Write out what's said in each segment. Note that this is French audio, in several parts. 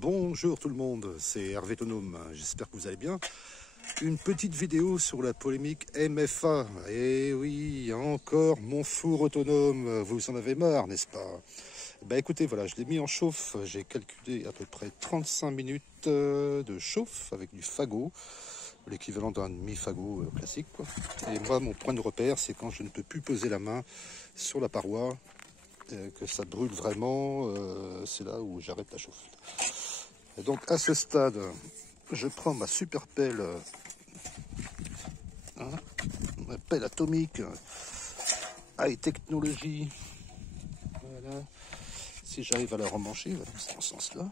Bonjour tout le monde, c'est Hervé Autonome, j'espère que vous allez bien. Une petite vidéo sur la polémique MFA. Et oui, encore mon four autonome, vous en avez marre, n'est-ce pas? Ben écoutez, voilà, je l'ai mis en chauffe, j'ai calculé à peu près 35 minutes de chauffe avec du fagot, l'équivalent d'un demi-fagot classique, quoi. Et moi, mon point de repère, c'est quand je ne peux plus poser la main sur la paroi, que ça brûle vraiment, c'est là où j'arrête la chauffe. Et donc à ce stade, je prends ma super pelle, ma pelle atomique, high technology. Voilà. Si j'arrive à la remmancher, voilà, c'est dans ce sens-là.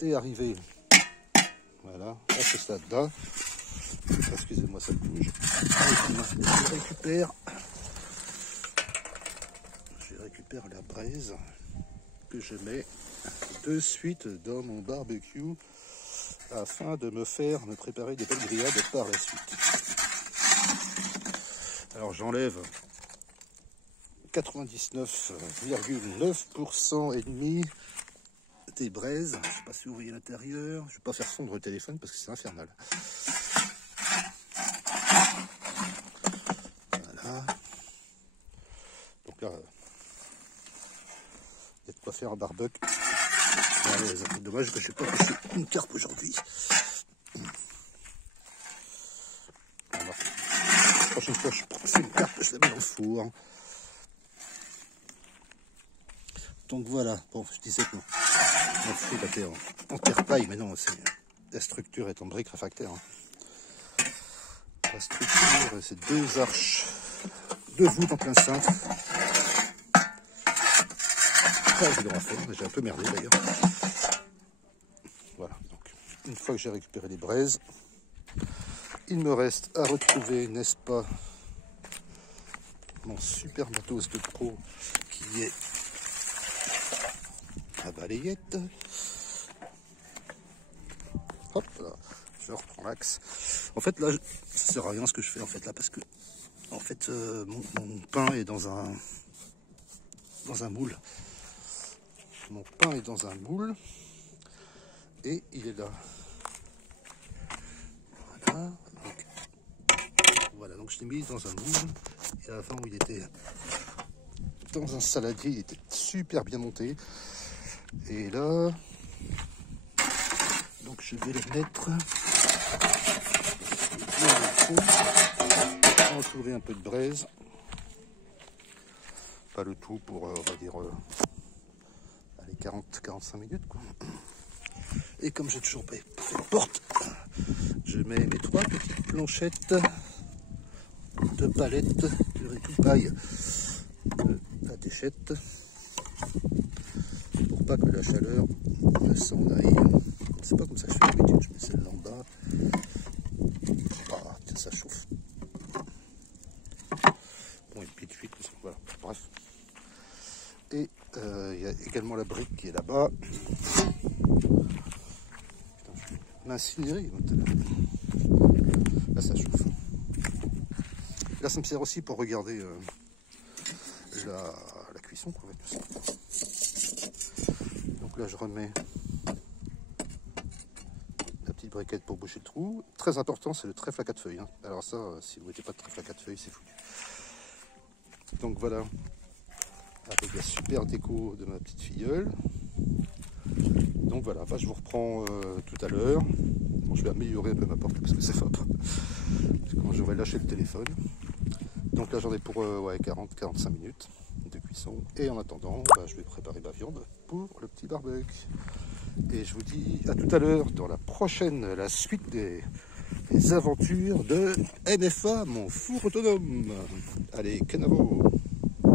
Et arriver, voilà, à ce stade-là. Excusez-moi, ça bouge. Je récupère la braise que je mets de suite dans mon barbecue afin de me préparer des belles grillades par la suite. Alors j'enlève 99,9% et demi des braises. Je ne sais pas si vous voyez l'intérieur. Je ne vais pas faire fondre le téléphone parce que c'est infernal. Voilà. Donc là, il y a de quoi faire un barbecue. C'est dommage que je n'ai pas pêché une carpe aujourd'hui. La prochaine fois, je prends une carpe, je la mets dans le four. Donc voilà, bon, je disais que mon four était en terre-paille, mais non, la structure est en briques réfractaires. La structure, c'est deux arches de voûte en plein cintre. Pas évident à faire, j'ai un peu merdé d'ailleurs. Voilà, donc une fois que j'ai récupéré les braises, il me reste à retrouver, n'est-ce pas, mon super matos de pro qui est la balayette. Hop là, je reprends l'axe. En fait là, ça sert à rien ce que je fais en fait là parce que en fait mon pain est dans un moule. Mon pain est dans un moule et il est là. Voilà, donc je l'ai mis dans un moule. Et avant, il était dans un saladier, il était super bien monté. Et là, donc je vais le mettre. Enlever un peu de braise. Pas le tout pour, on va dire, allez, 40-45 minutes, quoi. Et comme j'ai toujours pas fait la porte, je mets mes 3 petites planchettes de palettes de récoupaille de la déchette pour pas que la chaleur ne s'en aille. C'est pas comme ça que je fais d'habitude, je mets celle-là en bas. Ah, tiens, ça chauffe. Bon, et puis de suite, voilà, bref. Et il y a également la brique qui est là-bas. L'incinérer maintenant. Là ça chauffe. Là ça me sert aussi pour regarder la cuisson, quoi, tout ça. Donc là je remets la petite briquette pour boucher le trou. Très important, c'est le trèfle à 4 feuilles, hein. Alors ça, si vous ne mettez pas de trèfle à 4 feuilles, c'est foutu. Donc voilà, avec la super déco de ma petite filleule. Donc voilà, bah, je vous reprends tout à l'heure. Bon, je vais améliorer un peu ma porte parce que ça va pas. Quand j'aurai lâché le téléphone. Donc là j'en ai pour 40-45 minutes de cuisson. Et en attendant, bah, je vais préparer ma viande pour le petit barbecue. Et je vous dis à tout à l'heure dans la suite des aventures de MFA, mon four autonome. Allez, canavo!